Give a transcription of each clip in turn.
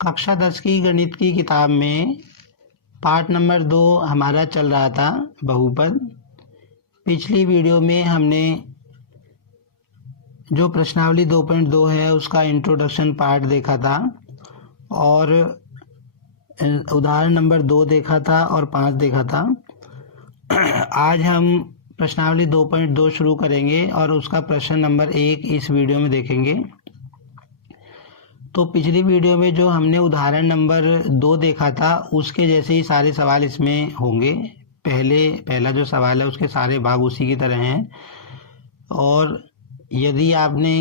कक्षा 10 की गणित की किताब में पार्ट नंबर 2 हमारा चल रहा था बहुपद। पिछली वीडियो में हमने जो प्रश्नावली 2.2 है उसका इंट्रोडक्शन पार्ट देखा था और उदाहरण नंबर 2 देखा था और 5 देखा था। आज हम प्रश्नावली 2.2 शुरू करेंगे और उसका प्रश्न नंबर 1 इस वीडियो में देखेंगे। तो पिछली वीडियो में जो हमने उदाहरण नंबर 2 देखा था उसके जैसे ही सारे सवाल इसमें होंगे। पहला जो सवाल है उसके सारे भाग उसी की तरह हैं और यदि आपने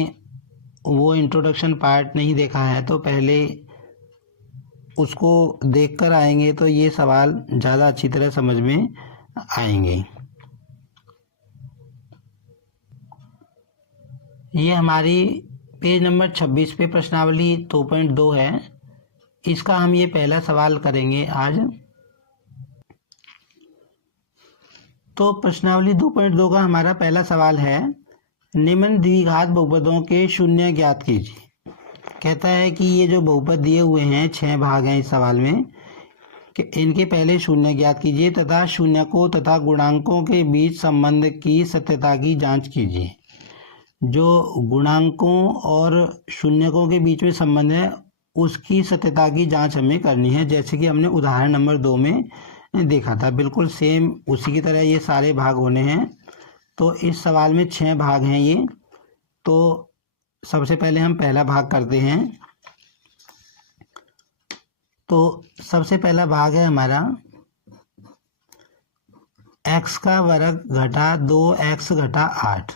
वो इंट्रोडक्शन पार्ट नहीं देखा है तो पहले उसको देखकर आएंगे तो ये सवाल ज़्यादा अच्छी तरह समझ में आएंगे। ये हमारी पेज नंबर 26 पे प्रश्नावली 2.2 है। इसका हम ये पहला सवाल करेंगे आज। तो प्रश्नावली 2.2 का हमारा पहला सवाल है, निम्न द्विघात बहुपदों के शून्य ज्ञात कीजिए। कहता है कि ये जो बहुपद दिए हुए हैं 6 भाग हैं इस सवाल में कि इनके पहले शून्य ज्ञात कीजिए तथा शून्यकों तथा गुणांकों के बीच संबंध की सत्यता की जांच कीजिए। जो गुणांकों और शून्यकों के बीच में संबंध है उसकी सत्यता की जांच हमें करनी है, जैसे कि हमने उदाहरण नंबर 2 में देखा था। बिल्कुल सेम उसी की तरह ये सारे भाग होने हैं। तो इस सवाल में 6 भाग हैं ये। तो सबसे पहले हम पहला भाग करते हैं। तो सबसे पहला भाग है हमारा x का वर्ग घटा 2x घटा 8।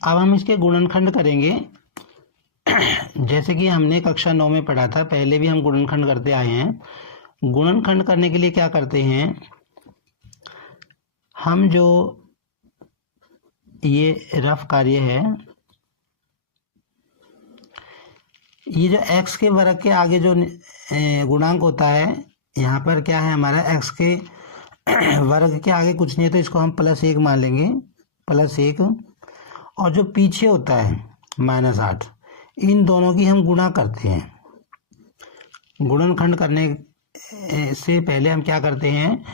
अब हम इसके गुणनखंड करेंगे जैसे कि हमने कक्षा 9 में पढ़ा था। पहले भी हम गुणनखंड करते आए हैं। गुणनखंड करने के लिए क्या करते हैं, हम जो ये रफ कार्य है, ये जो x के वर्ग के आगे जो गुणांक होता है, यहाँ पर क्या है हमारा x के वर्ग के आगे कुछ नहीं है तो इसको हम +1 मान लेंगे, +1। और जो पीछे होता है -8, इन दोनों की हम गुणा करते हैं। गुणनखंड करने से पहले हम क्या करते हैं,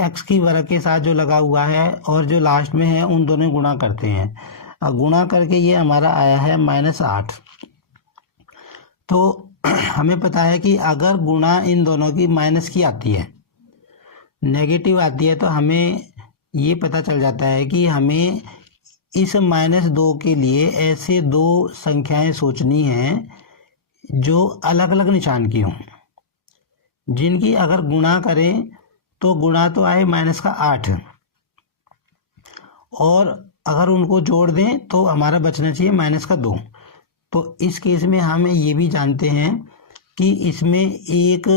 x की वर्ग के साथ जो लगा हुआ है और जो लास्ट में है उन दोनों गुणा करते हैं। और गुणा करके ये हमारा आया है -8। तो हमें पता है कि अगर गुणा इन दोनों की माइनस की आती है, नेगेटिव आती है, तो हमें ये पता चल जाता है कि हमें इस -2 के लिए ऐसे 2 संख्याएं सोचनी हैं जो अलग अलग निशान की हों, जिनकी अगर गुणा करें तो गुणा तो आए -8 और अगर उनको जोड़ दें तो हमारा बचना चाहिए -2। तो इस केस में हम ये भी जानते हैं कि इसमें एक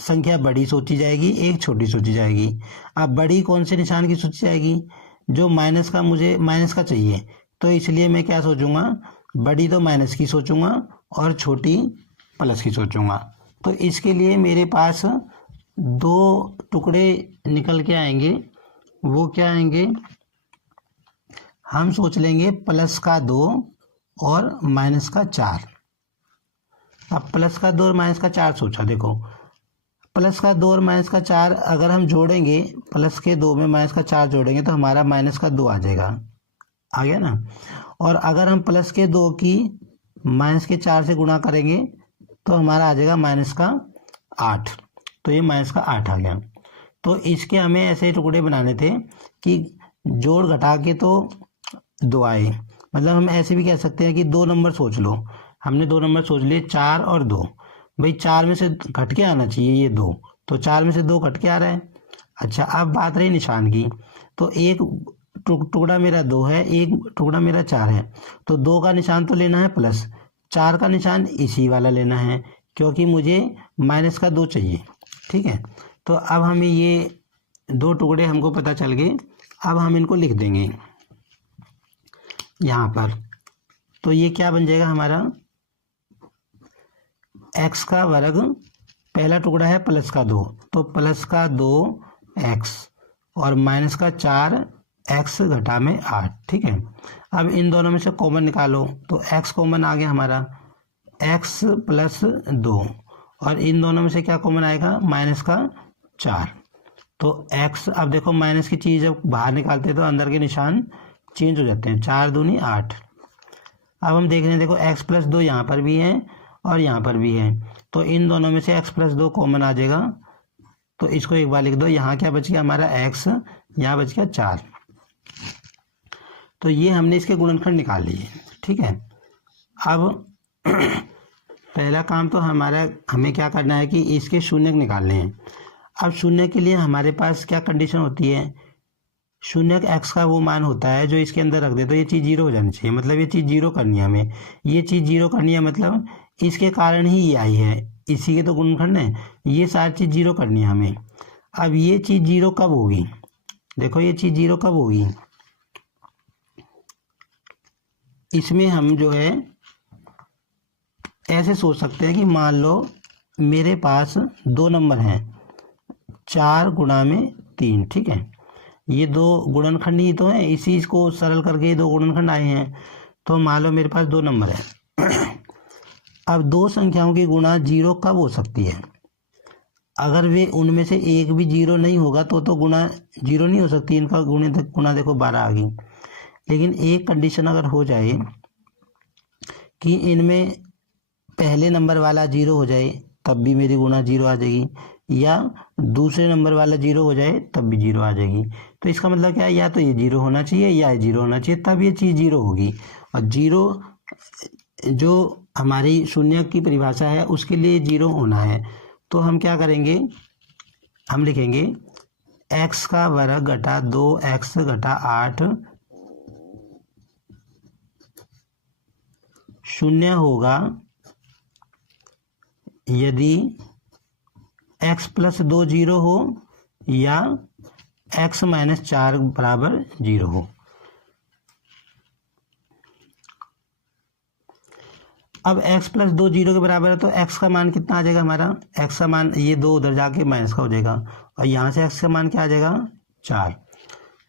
संख्या बड़ी सोची जाएगी, एक छोटी सोची जाएगी। अब बड़ी कौन से निशान की सोची जाएगी, जो मुझे माइनस का चाहिए, तो इसलिए मैं क्या सोचूंगा, बड़ी तो माइनस की सोचूंगा और छोटी प्लस की सोचूंगा। तो इसके लिए मेरे पास 2 टुकड़े निकल के आएंगे। वो क्या आएंगे, हम सोच लेंगे +2 और -4। अब +2 और -4 सोचा, देखो +2 और -4 अगर हम जोड़ेंगे, +2 में -4 जोड़ेंगे तो हमारा -2 आ जाएगा, आ गया ना। और अगर हम +2 की -4 से गुणा करेंगे तो हमारा आ जाएगा -8। तो ये -8 आ गया। तो इसके हमें ऐसे टुकड़े बनाने थे कि जोड़ घटा के तो 2 आए। मतलब हम ऐसे भी कह सकते हैं कि 2 नंबर सोच लो। हमने 2 नंबर सोच लिए, 4 और 2। भाई 4 में से घट के आना चाहिए ये 2, तो 4 में से 2 घट के आ रहा है। अच्छा, अब बात रही निशान की। तो एक टुकड़ा मेरा 2 है, एक टुकड़ा मेरा 4 है। तो 2 का निशान तो लेना है प्लस, 4 का निशान इसी वाला लेना है, क्योंकि मुझे -2 चाहिए। ठीक है, तो अब हमें ये 2 टुकड़े हमको पता चल गए। अब हम इनको लिख देंगे यहाँ पर। तो ये क्या बन जाएगा हमारा, x का वर्ग, पहला टुकड़ा है +2, तो +2x और -4 x घटा में 8। ठीक है, अब इन दोनों में से कॉमन निकालो, तो x कॉमन आ गया हमारा, x प्लस 2, और इन दोनों में से क्या कॉमन आएगा, माइनस का 4। तो x, अब देखो माइनस की चीज़ जब बाहर निकालते हैं तो अंदर के निशान चेंज हो जाते हैं, 4 दूनी 8। अब हम देख रहे हैं, देखो x प्लस 2 यहाँ पर भी है और यहाँ पर भी है, तो इन दोनों में से x प्लस 2 कॉमन आ जाएगा, तो इसको एक बार लिख दो। यहाँ क्या बच गया हमारा x, यहाँ बच गया 4। तो ये हमने इसके गुणनखंड निकाल लिए, ठीक है। अब पहला काम तो हमें क्या करना है कि इसके शून्यक निकालने हैं। अब शून्य के लिए हमारे पास क्या कंडीशन होती है, शून्यक x का वो मान होता है जो इसके अंदर रख दे तो ये चीज़ जीरो हो जानी चाहिए, मतलब ये चीज़ जीरो करनी है हमें, ये चीज़ जीरो करनी है, मतलब इसके कारण ही ये आई है, इसी के तो गुणनखंड है, ये सारी चीज़ जीरो करनी है हमें। अब ये चीज़ जीरो कब होगी, देखो ये चीज़ जीरो कब होगी, इसमें हम जो है ऐसे सोच सकते हैं कि मान लो मेरे पास 2 नंबर हैं, 4 गुणा में 3, ठीक है, ये 2 गुणनखंड ही तो हैं, इसी को सरल करके ये 2 गुणनखंड आए हैं। तो मान लो मेरे पास 2 नंबर है। अब 2 संख्याओं की गुणा जीरो कब हो सकती है, अगर वे उनमें से एक भी जीरो नहीं होगा तो गुणा जीरो नहीं हो सकती, इनका गुणा देखो 12 आ गई। लेकिन एक कंडीशन अगर हो जाए कि इनमें पहले नंबर वाला जीरो हो जाए तब भी मेरी गुणा जीरो आ जाएगी, या दूसरे नंबर वाला जीरो हो जाए तब भी जीरो आ जाएगी। तो इसका मतलब क्या है, या तो ये जीरो होना चाहिए या ये जीरो होना चाहिए, तब ये चीज़ जीरो होगी। और जीरो जो हमारी शून्य की परिभाषा है उसके लिए जीरो होना है। तो हम क्या करेंगे, हम लिखेंगे x का वर्ग घटा 2x घटा 8 शून्य होगा यदि x प्लस 2 जीरो हो या x माइनस 4 बराबर जीरो हो। अब x प्लस 2 जीरो के बराबर है तो x का मान कितना आ जाएगा हमारा, x का मान ये 2 उधर जाके माइनस का हो जाएगा और यहाँ से x का मान क्या आ जाएगा 4।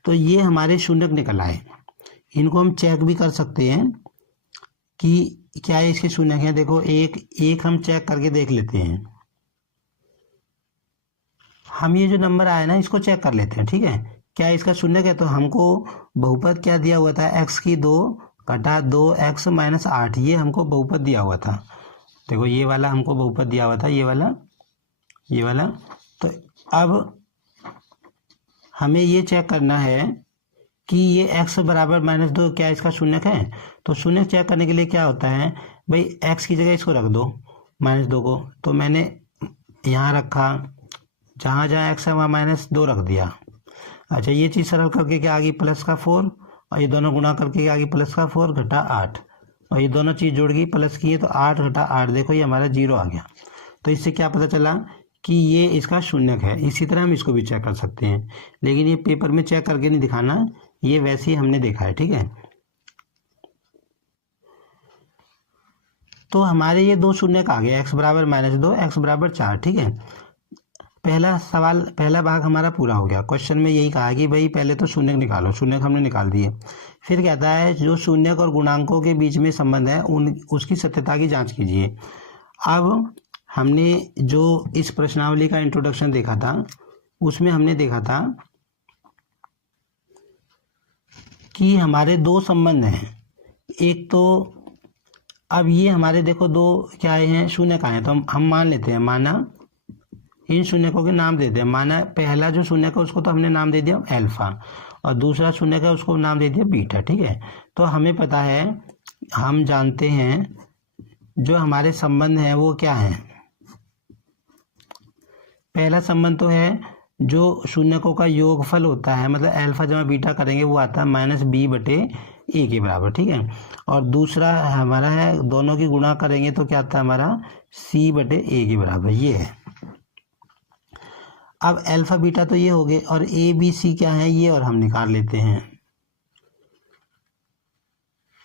तो ये हमारे शून्यक निकल आए। इनको हम चेक भी कर सकते हैं कि क्या ये इसके शून्यक हैं। देखो एक हम चेक करके देख लेते हैं, हम ये जो नंबर आया ना इसको चेक कर लेते हैं, ठीक है, क्या इसका शून्यक है। तो हमको बहुपद क्या दिया हुआ था, x की 2 घटा 2x माइनस 8, ये हमको बहुपद दिया हुआ था। देखो ये वाला हमको बहुपद दिया हुआ था, ये वाला। तो अब हमें ये चेक करना है कि ये x बराबर माइनस 2 क्या इसका शून्यक है। तो शून्यक चेक करने के लिए क्या होता है भाई, x की जगह इसको रख दो माइनस 2 को। तो मैंने यहाँ रखा, जहाँ जहाँ x है वहाँ माइनस 2 रख दिया। अच्छा, ये चीज़ सरल करके क्या आ गई प्लस का 4, और ये दोनों गुणा करके क्या आ गई प्लस का 4 घटा 8, और ये दोनों चीज़ जुड़ गई प्लस की है तो 8 घटा 8, देखो ये हमारा जीरो आ गया। तो इससे क्या पता चला कि ये इसका शून्यक है। इसी तरह हम इसको भी चेक कर सकते हैं, लेकिन ये पेपर में चेक करके नहीं दिखाना, ये वैसे ही हमने देखा है, ठीक है। तो हमारे ये 2 शून्यक आ गए, x बराबर माइनस 2, x बराबर 4, ठीक है। पहला भाग हमारा पूरा हो गया। क्वेश्चन में यही कहा कि भाई पहले तो शून्यक निकालो, शून्यक हमने निकाल दिए। फिर कहता है जो शून्यक और गुणांकों के बीच में संबंध है उसकी सत्यता की जांच कीजिए। अब हमने जो इस प्रश्नावली का इंट्रोडक्शन देखा था उसमें हमने देखा था कि हमारे 2 संबंध हैं। एक तो अब ये हमारे देखो 2 क्या आए हैं, शून्यक आए हैं, तो हम मान लेते हैं, माना इन शून्यकों के नाम देते हैं। माना पहला जो शून्यक है उसको तो हमने नाम दे दिया अल्फा, और दूसरा शून्यक है उसको नाम दे दिया बीटा, ठीक है। तो हमें पता है, हम जानते हैं जो हमारे संबंध हैं वो क्या हैं। पहला संबंध तो है जो शून्यकों का योगफल होता है, मतलब अल्फा जमा बीटा करेंगे वो आता है -b/a के बराबर, ठीक है। और दूसरा हमारा है दोनों की गुणा करेंगे तो क्या आता है हमारा c/a के बराबर, ये है। अब अल्फा बीटा तो ये हो गए, और ए बी सी क्या है ये, और हम निकाल लेते हैं।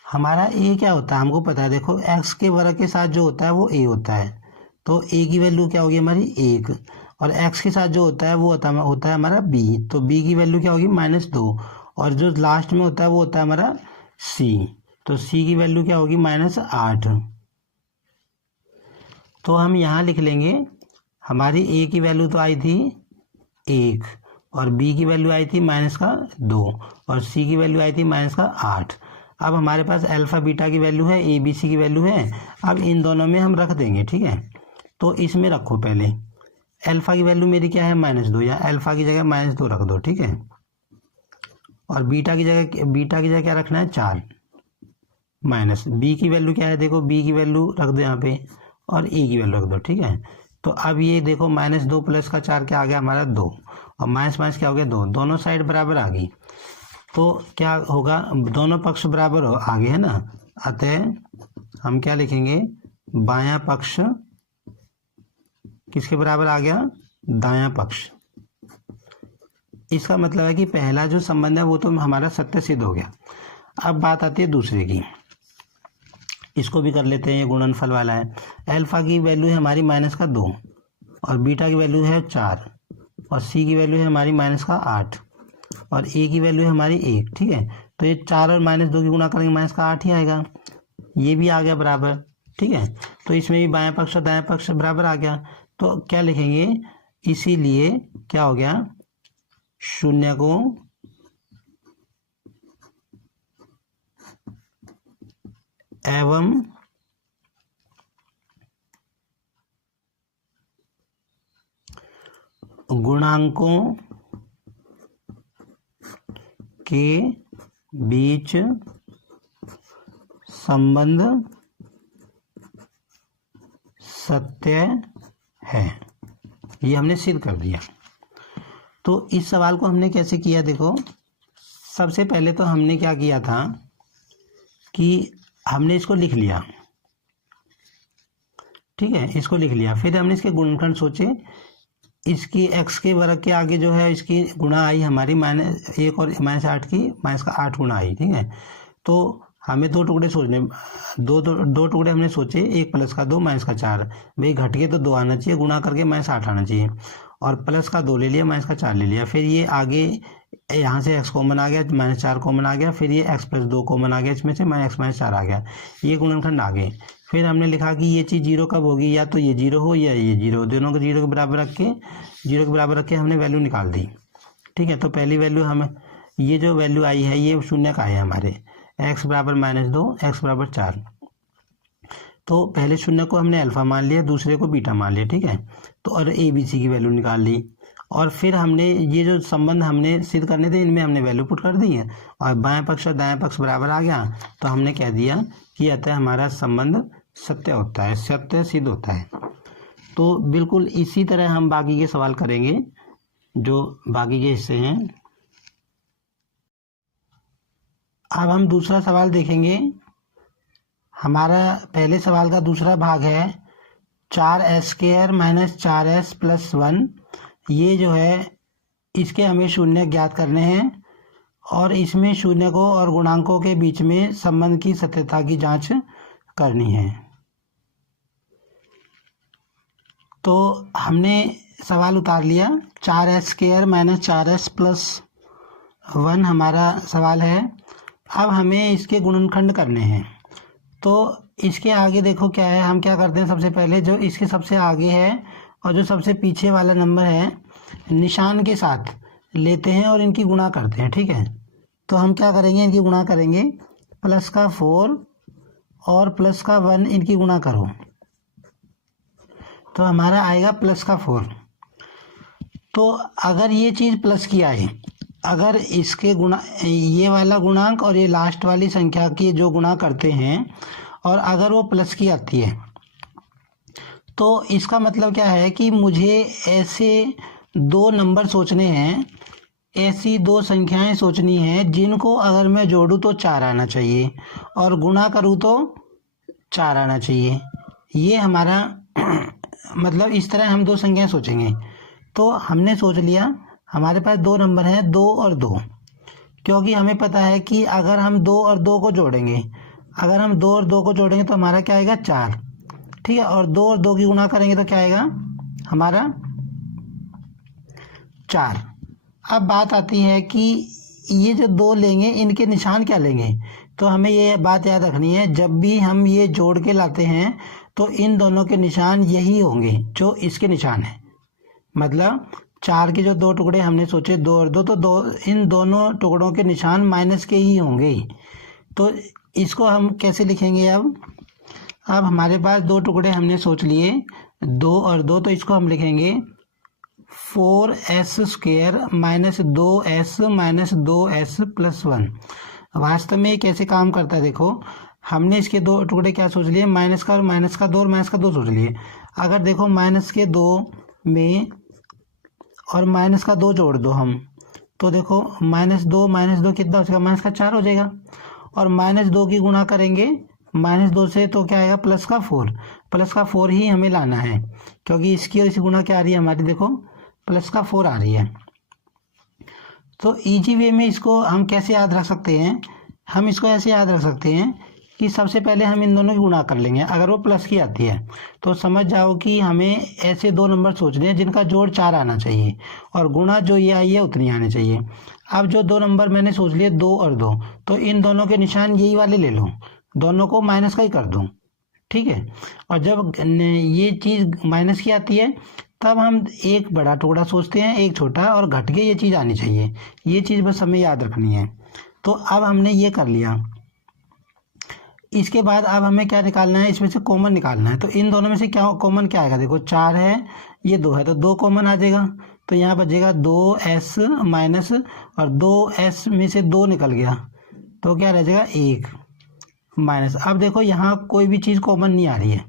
हमारा ए क्या होता है हमको पता है, देखो x के वर्ग के साथ जो होता है वो a होता है, तो a की वैल्यू क्या होगी हमारी 1, और x के साथ जो होता है वो होता है हमारा b, तो b की वैल्यू क्या होगी -2, और जो लास्ट में होता है वो होता है हमारा सी, तो सी की वैल्यू क्या होगी -8। तो हम यहाँ लिख लेंगे हमारी ए की वैल्यू तो आई थी 1 और बी की वैल्यू आई थी -2 और सी की वैल्यू आई थी -8। अब हमारे पास अल्फा बीटा की वैल्यू है, ए बी सी की वैल्यू है। अब इन दोनों में हम रख देंगे, ठीक है। तो इसमें रखो पहले अल्फा की वैल्यू मेरी क्या है -2, या अल्फा की जगह -2 रख दो, ठीक है। और बीटा की जगह क्या रखना है 4 माइनस। बी की वैल्यू क्या है, देखो बी की वैल्यू रख दो यहाँ पे और ए की वैल्यू रख दो, ठीक है। तो अब ये देखो -2 प्लस का 4 क्या आ गया हमारा 2 और माइनस माइनस क्या हो गया 2, दोनों साइड बराबर आ गई। तो क्या होगा, दोनों पक्ष बराबर आ गए है ना। अतः हम क्या लिखेंगे, बायां पक्ष किसके बराबर आ गया, दायां पक्ष। इसका मतलब है कि पहला जो संबंध है वो तो हमारा सत्य सिद्ध हो गया। अब बात आती है दूसरे की, इसको भी कर लेते हैं, ये गुणनफल वाला है। अल्फा की वैल्यू है हमारी -2 और बीटा की वैल्यू है 4 और सी की वैल्यू है हमारी -8 और ए की वैल्यू है हमारी 1, ठीक है। तो ये 4 और -2 की गुणा करेंगे -8 ही आएगा, ये भी आ गया बराबर, ठीक है। तो इसमें भी बाएं पक्ष और दाएं पक्ष बराबर आ गया। तो क्या लिखेंगे, इसीलिए क्या हो गया, शून्य को एवं गुणांकों के बीच संबंध सत्य है, ये हमने सिद्ध कर दिया। तो इस सवाल को हमने कैसे किया, देखो सबसे पहले तो हमने क्या किया था कि हमने इसको लिख लिया, ठीक है, इसको लिख लिया। फिर हमने इसके गुणनखंड सोचे, इसकी x के वर्ग के आगे जो है इसकी गुणा आई हमारी -1 और -8 की -8 गुणा आई, ठीक है। तो हमें दो टुकड़े सोचने, दो टुकड़े हमने सोचे, एक प्लस का 2 माइनस का 4, भाई घट के तो 2 आना चाहिए, गुणा करके -8 आना चाहिए और प्लस का 2 ले लिया, माइनस का 4 ले लिया। फिर ये आगे यहाँ से x कॉमन आ गया, -4 कॉमन आ गया, फिर ये x + 2 कॉमन आ गया, इसमें से -x - 4 आ गया, ये गुणनखंड आ गए। फिर हमने लिखा कि ये चीज़ 0 कब होगी, या तो ये 0 हो या ये 0, दोनों को 0 के बराबर रख के हमने वैल्यू निकाल दी, ठीक है। तो पहली वैल्यू हमें ये जो वैल्यू आई है ये शून्य का है हमारे, x बराबर -2 x बराबर 4। तो पहले शून्य को हमने अल्फा मान लिया, दूसरे को बीटा मान लिया, ठीक है। तो और ए बी सी की वैल्यू निकाल ली और फिर हमने ये जो संबंध हमने सिद्ध करने थे इनमें हमने वैल्यू पुट कर दी है और बाएं पक्ष और दाएं पक्ष बराबर आ गया। तो हमने कह दिया कि अतः हमारा संबंध सत्य होता है, सत्य सिद्ध होता है। तो बिल्कुल इसी तरह हम बाकी के सवाल करेंगे जो बाकी के हिस्से हैं। अब हम दूसरा सवाल देखेंगे। हमारा पहले सवाल का दूसरा भाग है 4s² - 4s + 1। ये जो है इसके हमें शून्य ज्ञात करने हैं और इसमें शून्य को और गुणांकों के बीच में संबंध की सत्यता की जांच करनी है। तो हमने सवाल उतार लिया, 4s² - 4s + 1 हमारा सवाल है। अब हमें इसके गुणनखंड करने हैं। तो इसके आगे देखो क्या है, हम क्या करते हैं, सबसे पहले जो इसके सबसे आगे है और जो सबसे पीछे वाला नंबर है निशान के साथ लेते हैं और इनकी गुणा करते हैं, ठीक है। तो हम क्या करेंगे, इनकी गुणा करेंगे, प्लस का 4 और प्लस का 1 इनकी गुणा करो तो हमारा आएगा प्लस का 4। तो अगर ये चीज़ प्लस की आए, अगर इसके गुणा, ये वाला गुणांक और ये लास्ट वाली संख्या की जो गुणा करते हैं और अगर वो प्लस की आती है तो इसका मतलब क्या है कि मुझे ऐसे दो नंबर सोचने हैं, ऐसी दो संख्याएं सोचनी हैं जिनको अगर मैं जोड़ूं तो 4 आना चाहिए और गुणा करूं तो 4 आना चाहिए। ये हमारा मतलब इस तरह हम दो संख्याएं सोचेंगे। तो हमने सोच लिया हमारे पास दो नंबर हैं 2 और 2, क्योंकि हमें पता है कि अगर हम 2 और 2 को जोड़ेंगे, अगर हम 2 और 2 को जोड़ेंगे तो हमारा क्या आएगा 4, ठीक है। और 2 और 2 की गुणा करेंगे तो क्या आएगा हमारा 4। अब बात आती है कि ये जो 2 लेंगे इनके निशान क्या लेंगे। तो हमें ये बात याद रखनी है, जब भी हम ये जोड़ के लाते हैं तो इन दोनों के निशान यही होंगे जो इसके निशान है। मतलब 4 के जो 2 टुकड़े हमने सोचे 2 और 2, तो इन दोनों टुकड़ों के निशान माइनस के ही होंगे। तो इसको हम कैसे लिखेंगे? अब हमारे पास 2 टुकड़े हमने सोच लिए 2 और 2, तो इसको हम लिखेंगे 4s² minus 2s minus 2s plus 1। वास्तव में ये कैसे काम करता है देखो, हमने इसके 2 टुकड़े क्या सोच लिए, माइनस का और माइनस का 2 और माइनस का 2 सोच लिए। अगर देखो माइनस के 2 में और माइनस का 2 जोड़ दो हम, तो देखो माइनस 2 कितना हो जाएगा, माइनस का 4 हो जाएगा। और माइनस 2 की गुणा करेंगे माइनस 2 से तो क्या आएगा, प्लस का 4। प्लस का 4 ही हमें लाना है, क्योंकि इसकी और इसकी गुणा क्या आ रही है हमारी, देखो प्लस का 4 आ रही है। तो इजी वे में इसको हम कैसे याद रख सकते हैं, हम इसको ऐसे याद रख सकते हैं कि सबसे पहले हम इन दोनों की गुणा कर लेंगे। अगर वो प्लस की आती है तो समझ जाओ कि हमें ऐसे 2 नंबर सोचने हैं जिनका जोड़ 4 आना चाहिए और गुणा जो ये आई है उतनी आनी चाहिए। अब जो 2 नंबर मैंने सोच लिए 2 और 2, तो इन दोनों के निशान यही वाले ले लो, दोनों को माइनस का ही कर दो, ठीक है। और जब ये चीज़ माइनस की आती है तब हम एक बड़ा टुकड़ा सोचते हैं, एक छोटा, और घट के ये चीज़ आनी चाहिए। ये चीज़ बस हमें याद रखनी है। तो अब हमने ये कर लिया। इसके बाद अब हमें क्या निकालना है, इसमें से कॉमन निकालना है। तो इन दोनों में से क्या कॉमन क्या आएगा, देखो 4 है, ये 2 है, तो 2 कॉमन आ जाएगा। तो यहाँ बचेगा 2s माइनस, और 2s में से 2 निकल गया तो क्या रह जाएगा 1 माइनस। अब देखो यहाँ कोई भी चीज़ कॉमन नहीं आ रही है,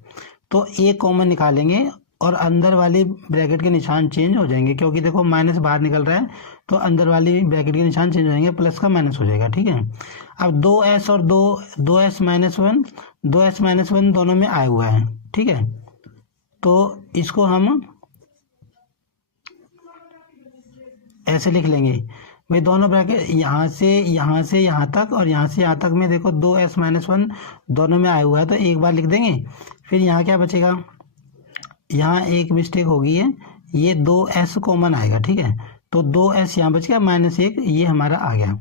तो 1 कॉमन निकालेंगे और अंदर वाली ब्रैकेट के निशान चेंज हो जाएंगे, क्योंकि देखो माइनस बाहर निकल रहा है तो अंदर वाली ब्रैकेट के निशान चेंज हो जाएंगे, प्लस का माइनस हो जाएगा, ठीक है। अब 2s और 2s माइनस 1, 2s माइनस 1 दोनों में आया हुआ है, ठीक है। तो इसको हम ऐसे लिख लेंगे भाई, दोनों ब्रैकेट यहाँ से यहाँ तक और यहाँ से यहाँ तक में देखो 2s माइनस 1 दोनों में आया हुआ है, तो एक बार लिख देंगे। फिर यहाँ क्या बचेगा, यहाँ एक मिस्टेक हो गई है, ये 2s कॉमन आएगा, ठीक है। तो 2s यहाँ बच गया, माइनस 1 ये हमारा आ गया।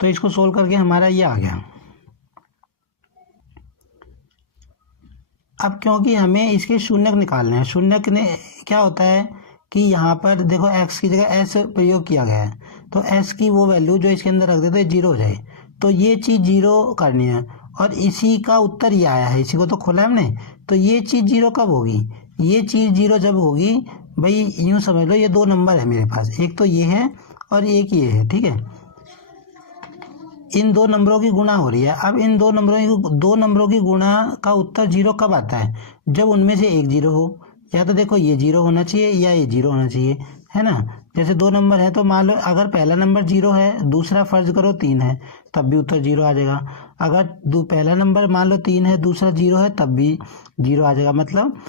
तो इसको सोल्व करके हमारा ये आ गया। अब क्योंकि हमें इसके शून्यक निकालने हैं, शून्यक ने क्या होता है कि यहाँ पर देखो x की जगह s प्रयोग किया गया है, तो s की वो वैल्यू जो इसके अंदर रख देते 0 हो जाए, तो ये चीज़ 0 करनी है। और इसी का उत्तर ये आया है, इसी को तो खोला हमने, तो ये चीज़ 0 कब होगी, ये चीज़ 0 जब होगी भाई, यूँ समझ लो ये 2 नंबर है मेरे पास, एक तो ये है और एक ये है, ठीक है। इन 2 नंबरों की गुणा हो रही है। अब इन 2 नंबरों की गुणा का उत्तर 0 कब आता है, जब उनमें से एक 0 हो। या तो देखो ये 0 होना चाहिए या ये 0 होना चाहिए, है ना। जैसे 2 नंबर है तो मान लो अगर पहला नंबर 0 है, दूसरा फर्ज करो 3 है, तब भी उत्तर 0 आ जाएगा। अगर पहला नंबर मान लो 3 है, दूसरा 0 है, तब भी 0 आ जाएगा। मतलब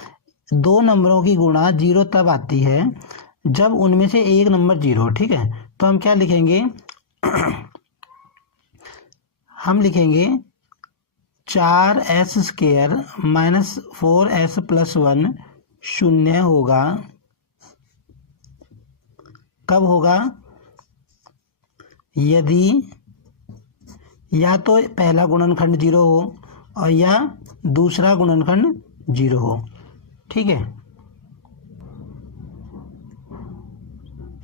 2 नंबरों की गुणा 0 तब आती है जब उनमें से एक नंबर 0 हो, ठीक है। तो हम क्या लिखेंगे हम लिखेंगे 4s² माइनस 4s प्लस 1 शून्य होगा, कब होगा, यदि या तो पहला गुणनखंड 0 हो और या दूसरा गुणनखंड 0 हो, ठीक है।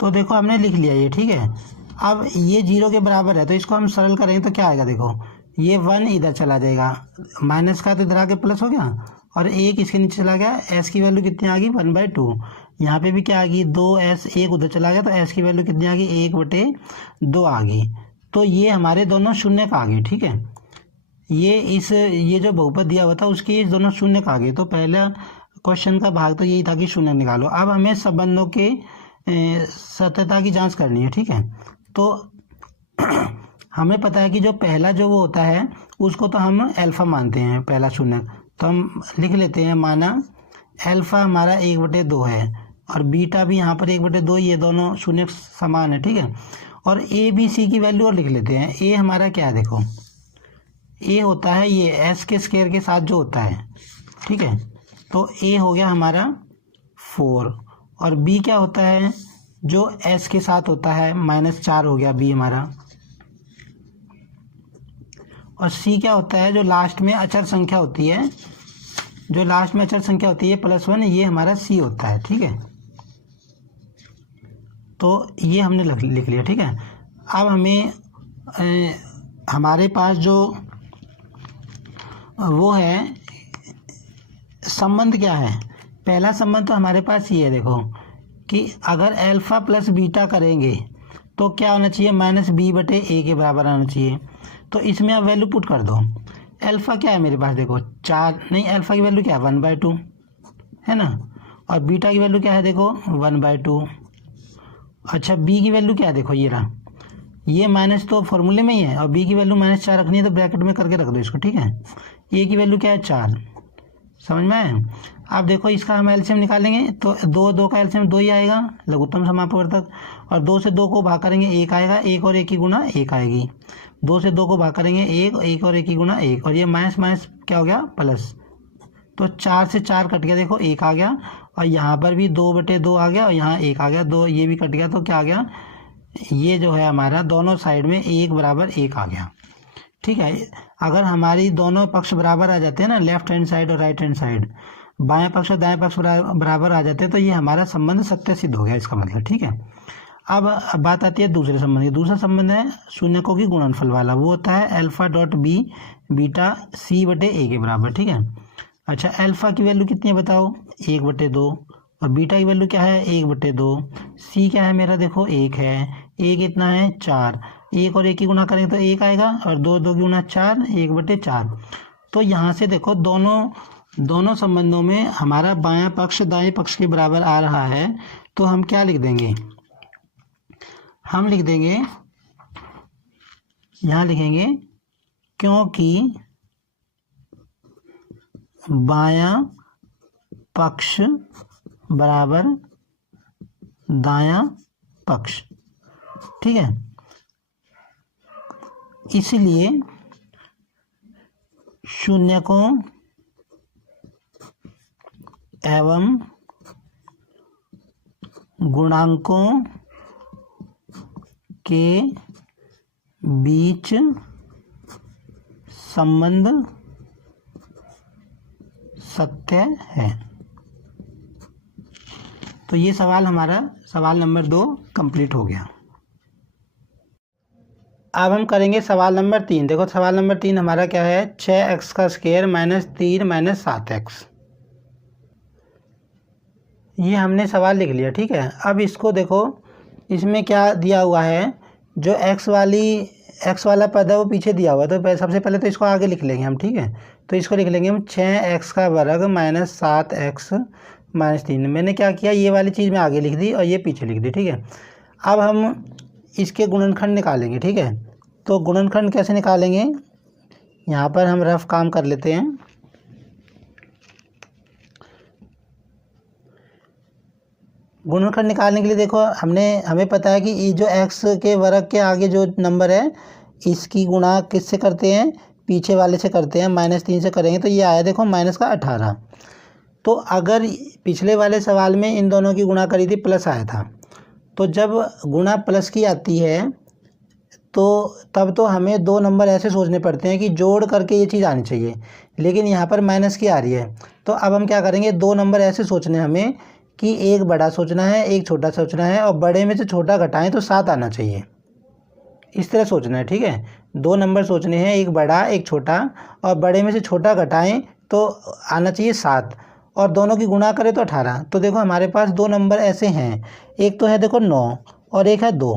तो देखो हमने लिख लिया ये, ठीक है। अब ये 0 के बराबर है, तो इसको हम सरल करेंगे तो क्या आएगा, देखो ये 1 इधर चला जाएगा, माइनस का तो इधर आके प्लस हो गया, और 1 इसके नीचे चला गया, s की वैल्यू कितनी आ गई 1/2। यहाँ पे भी क्या आ गई 2s, 1 उधर चला गया तो s की वैल्यू कितनी आ गई 1/2 आ गई। तो ये हमारे दोनों शून्य का आ गए, ठीक है। ये जो बहुपद दिया हुआ था उसके ये दोनों शून्य का आ गए। तो पहला क्वेश्चन का भाग तो यही था कि शून्य निकालो। अब हमें संबंधों के सत्यता की जांच करनी है, ठीक है। तो हमें पता है कि जो पहला जो वो होता है उसको तो हम अल्फा मानते हैं, पहला शून्य, तो हम लिख लेते हैं, माना अल्फा हमारा 1/2 है और बीटा भी यहाँ पर 1/2, ये दोनों शून्य समान है, ठीक है। और ए बी सी की वैल्यू और लिख लेते हैं। ए हमारा क्या है, देखो ए होता है ये एस के स्क्वायर के साथ जो होता है, ठीक है। तो ए हो गया हमारा 4, और बी क्या होता है जो एस के साथ होता है -4 हो गया बी हमारा। और सी क्या होता है, जो लास्ट में अचर संख्या होती है, जो लास्ट में अचर संख्या होती है +1, ये हमारा सी होता है। ठीक है, तो ये हमने लिख लिया। ठीक है, अब हमें हमारे पास जो वो है संबंध क्या है, पहला संबंध तो हमारे पास ये है, देखो कि अगर अल्फ़ा प्लस बीटा करेंगे तो क्या होना चाहिए, -b/a के बराबर आना चाहिए। तो इसमें आप वैल्यू पुट कर दो। अल्फ़ा क्या है मेरे पास, देखो 4, नहीं अल्फ़ा की वैल्यू क्या है 1/2 है ना, और बीटा की वैल्यू क्या है, देखो 1/2। अच्छा, बी की वैल्यू क्या है, देखो ये रहा, ये माइनस तो फॉर्मूले में ही है, और बी की वैल्यू -4 रखनी है तो ब्रैकेट में करके रख दो इसको। ठीक है, ए की वैल्यू क्या है 4, समझ में आए। अब देखो इसका हम एलसीएम निकालेंगे तो 2 का एलसीएम 2 ही आएगा, लघुत्तम समापवर्तक, और 2 से 2 को भाग करेंगे 1 आएगा, 1 और 1 की गुणा 1 आएगी, 2 से 2 को भाग करेंगे 1, 1 और 1 की गुणा 1, और ये माइनस माइनस क्या हो गया प्लस, तो 4 से 4 कट गया, देखो 1 आ गया, और यहाँ पर भी 2/2 आ गया, और यहाँ 1 आ गया, 2 ये भी कट गया, तो क्या आ गया, ये जो है हमारा दोनों साइड में 1 बराबर 1 आ गया। ठीक है, अगर हमारी दोनों पक्ष बराबर आ जाते हैं ना, लेफ्ट हैंड साइड और राइट हैंड साइड, बाएं पक्ष और दाएं पक्ष बराबर आ जाते हैं, तो ये हमारा संबंध सत्य सिद्ध हो गया इसका मतलब। ठीक है, अब बात आती है दूसरे संबंध की। दूसरा संबंध है शून्यकों की गुणनफल वाला, वो होता है अल्फ़ा.b बीटा c/a के बराबर। ठीक है, अच्छा अल्फ़ा की वैल्यू कितनी है बताओ, 1/2, और बीटा की वैल्यू क्या है 1/2, सी क्या है मेरा, देखो 1 है, ए कितना है 4, 1 और 1 की गुणा करेंगे तो 1 आएगा, और 2 की गुणा 4, 1/4। तो यहाँ से देखो दोनों संबंधों में हमारा बायां पक्ष दाएं पक्ष के बराबर आ रहा है, तो हम क्या लिख देंगे, हम लिख देंगे, यहाँ लिखेंगे क्योंकि बायां पक्ष बराबर दायां पक्ष। ठीक है, इसलिए शून्यकों एवं गुणांकों के बीच संबंध सत्य है। तो ये सवाल हमारा सवाल नंबर 2 कंप्लीट हो गया। अब हम करेंगे सवाल नंबर 3। देखो सवाल नंबर 3 हमारा क्या है, 6x² - 3 - 7x। ये हमने सवाल लिख लिया। ठीक है, अब इसको देखो, इसमें क्या दिया हुआ है, जो x वाला पद है वो पीछे दिया हुआ है, तो सबसे पहले तो इसको आगे लिख लेंगे हम। ठीक है, तो इसको लिख लेंगे हम 6x² - 7x - 3। मैंने क्या किया, ये वाली चीज़ मैं आगे लिख दी और ये पीछे लिख दी। ठीक है, अब हम इसके गुणनखंड निकालेंगे। ठीक है, तो गुणनखंड कैसे निकालेंगे, यहाँ पर हम रफ काम कर लेते हैं। गुणनखंड निकालने के लिए देखो हमें पता है कि ये जो x के वर्ग के आगे जो नंबर है, इसकी गुणा किससे करते हैं, पीछे वाले से करते हैं, -3 से करेंगे, तो ये आया देखो -18। तो अगर पिछले वाले सवाल में इन दोनों की गुणा करी थी, प्लस आया था, तो जब गुणा प्लस की आती है तो तब तो हमें 2 नंबर ऐसे सोचने पड़ते हैं कि जोड़ करके ये चीज़ आनी चाहिए, लेकिन यहाँ पर माइनस की आ रही है। तो अब हम क्या करेंगे, 2 नंबर ऐसे सोचने हमें कि एक बड़ा सोचना है, एक छोटा सोचना है, और बड़े में से छोटा घटाएं तो 7 आना चाहिए, इस तरह सोचना है। ठीक है, 2 नंबर सोचने हैं, एक बड़ा एक छोटा, और बड़े में से छोटा घटाएं तो आना चाहिए 7, और दोनों की गुणा करें तो 18। तो देखो हमारे पास 2 नंबर ऐसे हैं, एक तो है देखो 9 और एक है 2।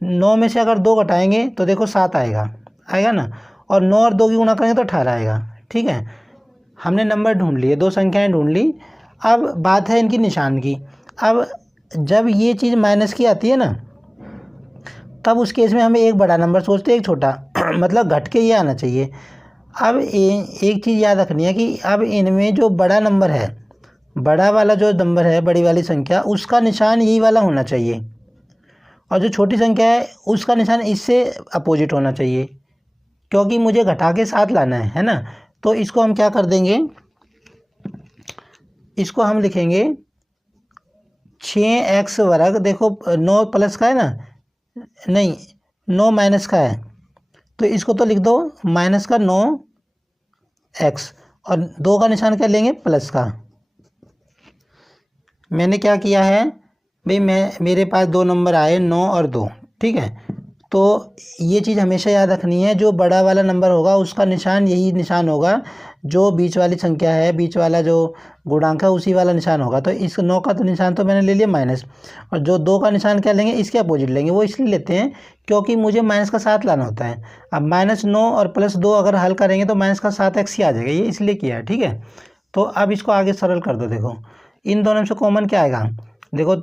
9 में से अगर 2 घटाएंगे तो देखो 7 आएगा ना, और 9 और 2 की गुणा करेंगे तो 18 आएगा। ठीक है, हमने नंबर ढूंढ लिए, 2 संख्याएं ढूंढ ली। अब बात है इनकी निशान की। अब जब ये चीज़ माइनस की आती है ना, तब उस केस में हमें एक बड़ा नंबर सोचते हैं, एक छोटा मतलब घट के ये आना चाहिए। अब एक चीज़ याद रखनी है कि अब इनमें जो बड़ा नंबर है, बड़ा वाला जो नंबर है, बड़ी वाली संख्या, उसका निशान यही वाला होना चाहिए, और जो छोटी संख्या है उसका निशान इससे अपोजिट होना चाहिए, क्योंकि मुझे घटा के 7 लाना है ना। तो इसको हम क्या कर देंगे, इसको हम लिखेंगे 6x²। देखो 9 प्लस का है ना, नहीं 9 माइनस का है, तो इसको तो लिख दो माइनस का 9x, और 2 का निशान क्या लेंगे, प्लस का। मैंने क्या किया है भाई, मेरे पास 2 नंबर आए 9 और 2, ठीक है। तो ये चीज़ हमेशा याद रखनी है, जो बड़ा वाला नंबर होगा उसका निशान यही निशान होगा, जो बीच वाली संख्या है, बीच वाला जो गुणांक है उसी वाला निशान होगा। तो इस 9 का तो निशान तो मैंने ले लिया माइनस, और जो 2 का निशान क्या लेंगे, इसके अपोजिट लेंगे। वो इसलिए लेते हैं क्योंकि मुझे माइनस का 7 लाना होता है। अब -9 और +2 अगर हल करेंगे तो माइनस का 7x ही आ जाएगा, ये इसलिए किया है, ठीक है। तो अब इसको आगे सरल कर दो। देखो इन दोनों में से कॉमन क्या आएगा, देखो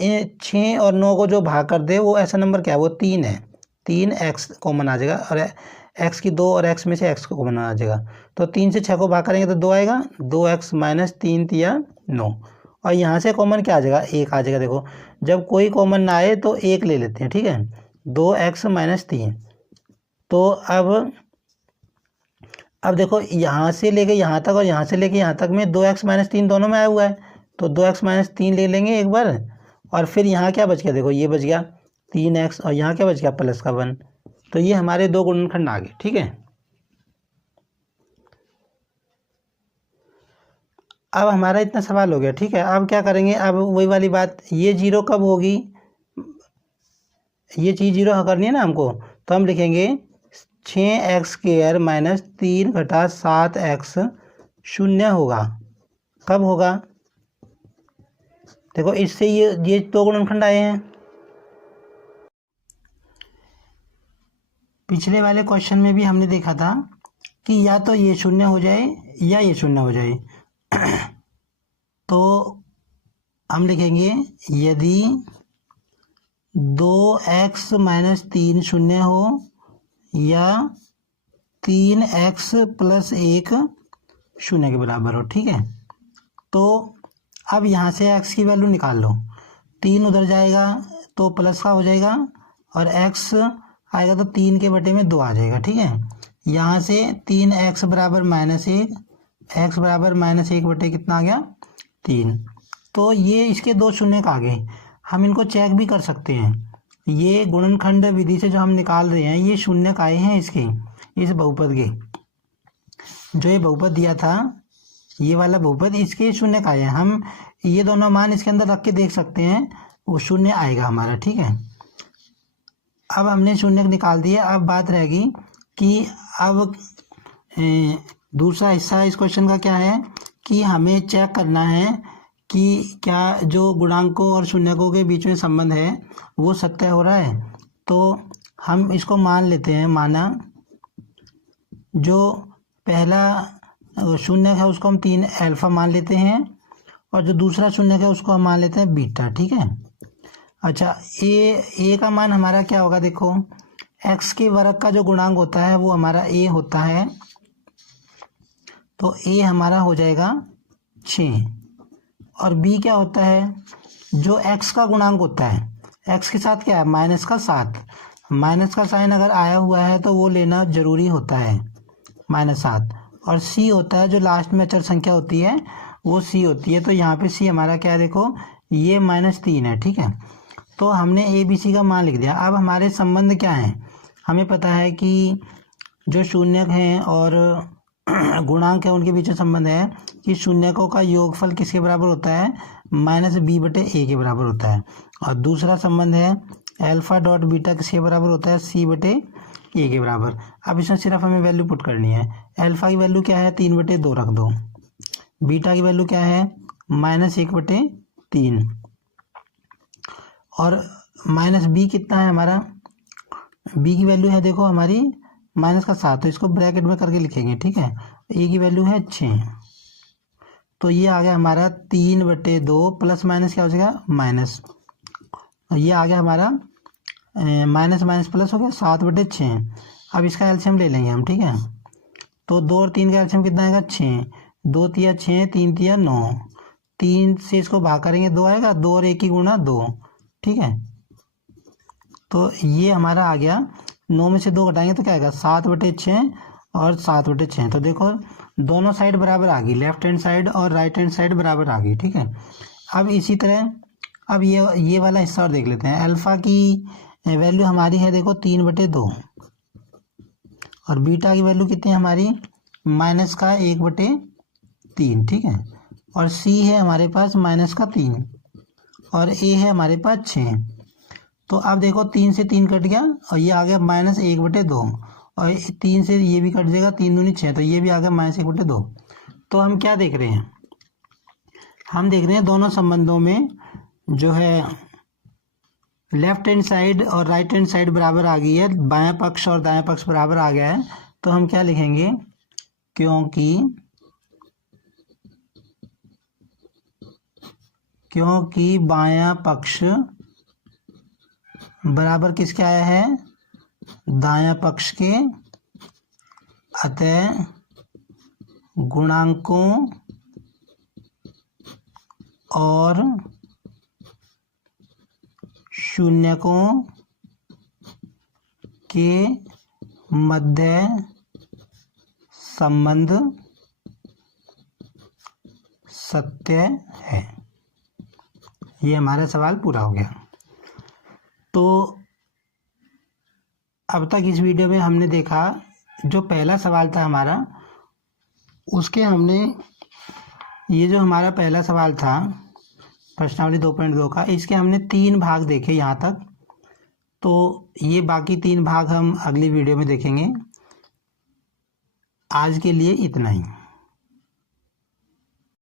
6 और 9 को जो भाग कर दे वो ऐसा नंबर क्या है, वो 3 है। 3x कॉमन आ जाएगा, और x की 2 और x में से x को कॉमन आ जाएगा। तो 3 से 6 को भाग करेंगे तो 2 आएगा, 2x - 3 तिया 9, और यहाँ से कॉमन क्या आ जाएगा, 1 आ जाएगा। देखो जब कोई कॉमन ना आए तो 1 ले लेते हैं, ठीक है। 2x - 3। तो अब देखो यहाँ से लेके यहाँ तक और यहाँ से लेके यहाँ तक में 2x - 3 दोनों में आया हुआ है, तो 2x - 3 ले लेंगे एक बार, और फिर यहाँ क्या बच गया, देखो ये बच गया 3x, और यहाँ क्या बच गया, प्लस का 1। तो ये हमारे 2 गुणनखंड आ गए, ठीक है। अब हमारा इतना सवाल हो गया, ठीक है। अब क्या करेंगे, अब वही वाली बात, ये 0 कब होगी, ये चीज़ 0 करनी है ना हमको, तो हम लिखेंगे 6x² - 3 - 7x 0 होगा। कब होगा, देखो इससे ये 2 गुणनखंड आए हैं। पिछले वाले क्वेश्चन में भी हमने देखा था कि या तो ये 0 हो जाए या ये 0 हो जाए। तो हम लिखेंगे यदि 2x - 3 0 हो या 3x + 1 0 के बराबर हो, ठीक है। तो अब यहाँ से x की वैल्यू निकाल लो, 3 उधर जाएगा तो प्लस का हो जाएगा, और x आएगा तो 3 के बटे में 2 आ जाएगा, ठीक है। यहाँ से 3x बराबर -1, x बराबर -1 बटे कितना आ गया, 3। तो ये इसके 2 शून्य आ गए। हम इनको चेक भी कर सकते हैं, ये गुणनखंड विधि से जो हम निकाल रहे हैं ये शून्य आए हैं इसके, इस बहुपद के, जो ये बहुपद दिया था ये वाला बहुपद, इसके 0 आए हैं। हम ये दोनों मान इसके अंदर रख के देख सकते हैं, वो 0 आएगा हमारा, ठीक है। अब हमने 0 निकाल दिया। अब बात रहेगी कि अब दूसरा हिस्सा इस क्वेश्चन का क्या है कि हमें चेक करना है कि क्या जो गुणांकों और शून्यकों के बीच में संबंध है वो सत्य हो रहा है। तो हम इसको मान लेते हैं, माना जो पहला शून्य है उसको हम 3 अल्फा मान लेते हैं, और जो दूसरा शून्य है उसको हम मान लेते हैं बीटा, ठीक है। अच्छा, ए का मान हमारा क्या होगा, देखो x के वर्ग का जो गुणांक होता है वो हमारा a होता है, तो a हमारा हो जाएगा 6, और b क्या होता है, जो x का गुणांक होता है, x के साथ क्या है, माइनस का 7, माइनस का साइन अगर आया हुआ है तो वो लेना जरूरी होता है, -7। और c होता है जो लास्ट में अचर संख्या होती है वो c होती है, तो यहाँ पे c हमारा क्या है, देखो ये -3 है, ठीक है। तो हमने ए बी सी का मान लिख दिया। अब हमारे संबंध क्या हैं, हमें पता है कि जो शून्यक हैं और गुणांक है उनके बीच में संबंध है कि शून्यकों का योगफल किसके बराबर होता है, -b/a के बराबर होता है। और दूसरा संबंध है अल्फा डॉट बीटा किसके बराबर होता है, c/a के बराबर। अब इसमें सिर्फ हमें वैल्यू पुट करनी है। अल्फा की वैल्यू क्या है, 3/2 रख दो। बीटा की वैल्यू क्या है, -1/3। और -b कितना है हमारा, b की वैल्यू है देखो हमारी -7, तो इसको ब्रैकेट में करके लिखेंगे, ठीक है। a की वैल्यू है 6, तो ये आ गया हमारा 3/2 प्लस माइनस क्या हो जाएगा, माइनस, ये आ गया हमारा माइनस माइनस प्लस हो गया 7/6। अब इसका एलसीएम ले लेंगे हम, ठीक है। तो 2 और 3 का एलसीएम कितना आएगा, 6, 2 तिया 6, 3 तिया 9, 3 से इसको भाग करेंगे 2 आएगा, 2 और 1 की गुणा 2, ठीक है। तो ये हमारा आ गया, 9 में से 2 घटाएंगे तो क्या आएगा, 7/6 और 7/6। तो देखो दोनों साइड बराबर आ गई, लेफ्ट हैंड साइड और राइट हैंड साइड बराबर आ गई, ठीक है। अब इसी तरह अब ये वाला हिस्सा और देख लेते हैं। अल्फा की वैल्यू हमारी है देखो 3/2, और बीटा की वैल्यू कितनी है हमारी, माइनस का 1/3, ठीक है। और सी है हमारे पास -3 और ए है हमारे पास 6। तो अब देखो 3 से 3 कट गया और ये आ गया -1/2 और 3 से ये भी कट जाएगा, 3 दूनी 6, तो ये भी आ गया -1/2। तो हम क्या देख रहे हैं, हम देख रहे हैं दोनों संबंधों में जो है लेफ्ट हैंड साइड और राइट हैंड साइड बराबर आ गई है, बायां पक्ष और दायां पक्ष बराबर आ गया है। तो हम क्या लिखेंगे, क्योंकि बायां पक्ष बराबर किसके आया है, दायां पक्ष के, अतः गुणांकों और शून्यकों के मध्य संबंध सत्य है। ये हमारा सवाल पूरा हो गया। तो अब तक इस वीडियो में हमने देखा, जो पहला सवाल था हमारा, उसके हमने ये जो हमारा पहला सवाल था प्रश्नावली 2.2 का, इसके हमने 3 भाग देखे यहाँ तक। तो ये बाकी 3 भाग हम अगली वीडियो में देखेंगे। आज के लिए इतना ही।